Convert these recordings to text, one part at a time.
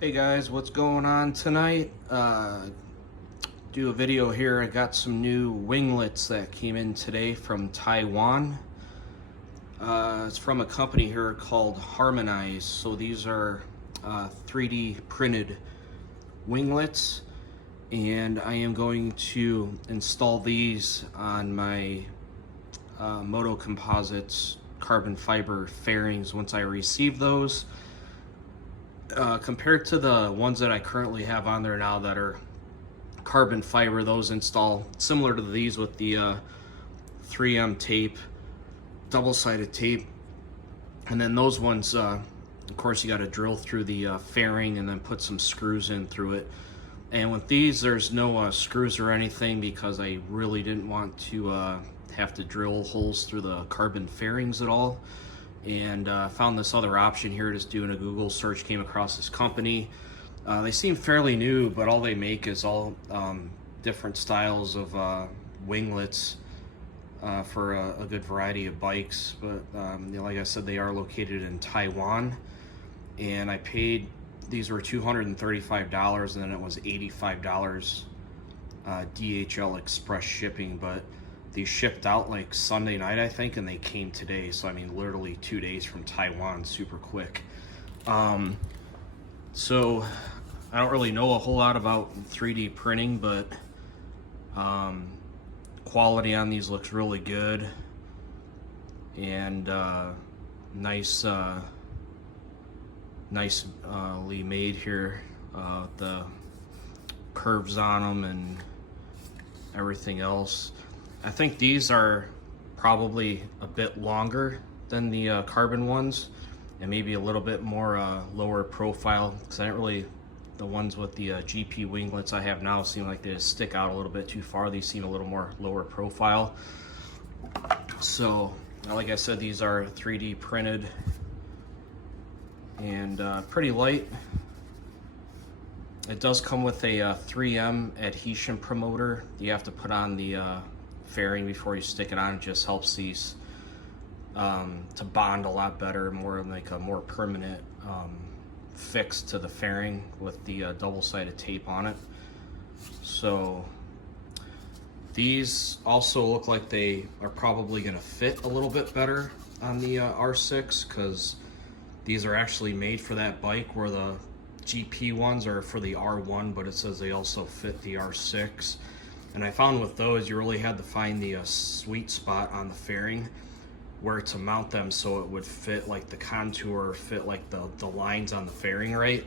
Hey guys, what's going on tonight? Do a video here. I got some new winglets that came in today from Taiwan. It's from a company here called Harmonize. So these are 3D printed winglets, and I am going to install these on my Moto Composites carbon fiber fairings once I receive those. Compared to the ones that I currently have on there now that are carbon fiber, those install similar to these with the 3M tape, double-sided tape, and then those ones, of course, you got to drill through the fairing and then put some screws in through it. And with these, there's no screws or anything because I really didn't want to have to drill holes through the carbon fairings at all. And found this other option here, just doing a Google search, came across this company. They seem fairly new, but all they make is all different styles of winglets for a good variety of bikes. But you know, like I said, they are located in Taiwan, and I paid, these were $235, and then it was $85 DHL Express shipping, but these shipped out like Sunday night, I think, and they came today. So I mean, literally 2 days from Taiwan, super quick. So I don't really know a whole lot about 3D printing, but quality on these looks really good, and nicely made here. The curves on them and everything else. I think these are probably a bit longer than the carbon ones, and maybe a little bit more lower profile, because I don't really, the ones with the GP winglets I have now seem like they just stick out a little bit too far. These seem a little more lower profile. So like I said, these are 3D printed and pretty light. It does come with a 3M adhesion promoter you have to put on the fairing before you stick it on. It just helps these to bond a lot better, more like a more permanent fix to the fairing with the double-sided tape on it. So these also look like they are probably going to fit a little bit better on the R6, because these are actually made for that bike, where the GP ones are for the R1, but it says they also fit the R6. And I found with those, you really had to find the sweet spot on the fairing where to mount them so it would fit like the contour, fit like the lines on the fairing right,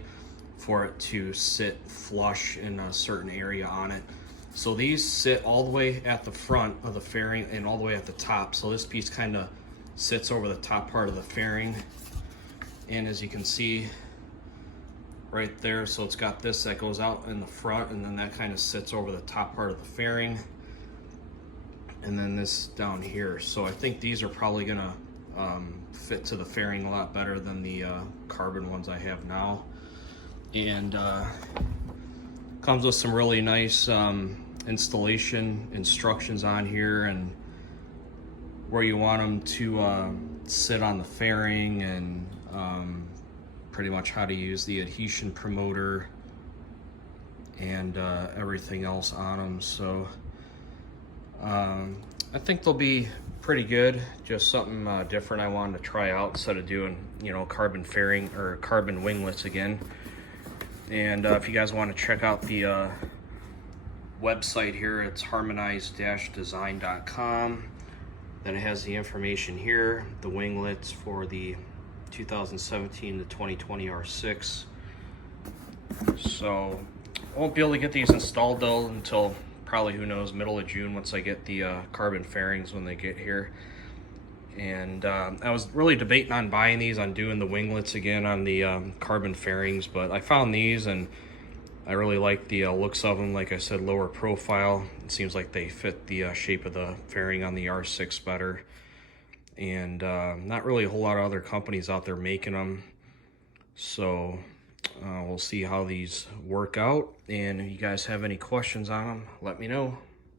for it to sit flush in a certain area on it. So these sit all the way at the front of the fairing and all the way at the top. So this piece kind of sits over the top part of the fairing. And as you can see right there, so it's got this that goes out in the front, and then that kind of sits over the top part of the fairing, and then this down here. So I think these are probably gonna fit to the fairing a lot better than the carbon ones I have now. And comes with some really nice installation instructions on here, and where you want them to sit on the fairing, and pretty much how to use the adhesion promoter and everything else on them. So I think they'll be pretty good. Just something different I wanted to try out instead of doing, you know, carbon fairing or carbon winglets again. And if you guys want to check out the website here, it's harmonize-design.com. Then it has the information here, the winglets for the 2017 to 2020 R6. So I won't be able to get these installed though until probably, who knows, middle of June, once I get the carbon fairings when they get here. And I was really debating on buying these, on doing the winglets again on the carbon fairings, but I found these and I really like the looks of them. Like I said, lower profile. It seems like they fit the shape of the fairing on the R6 better. And not really a whole lot of other companies out there making them. So we'll see how these work out. And if you guys have any questions on them, let me know.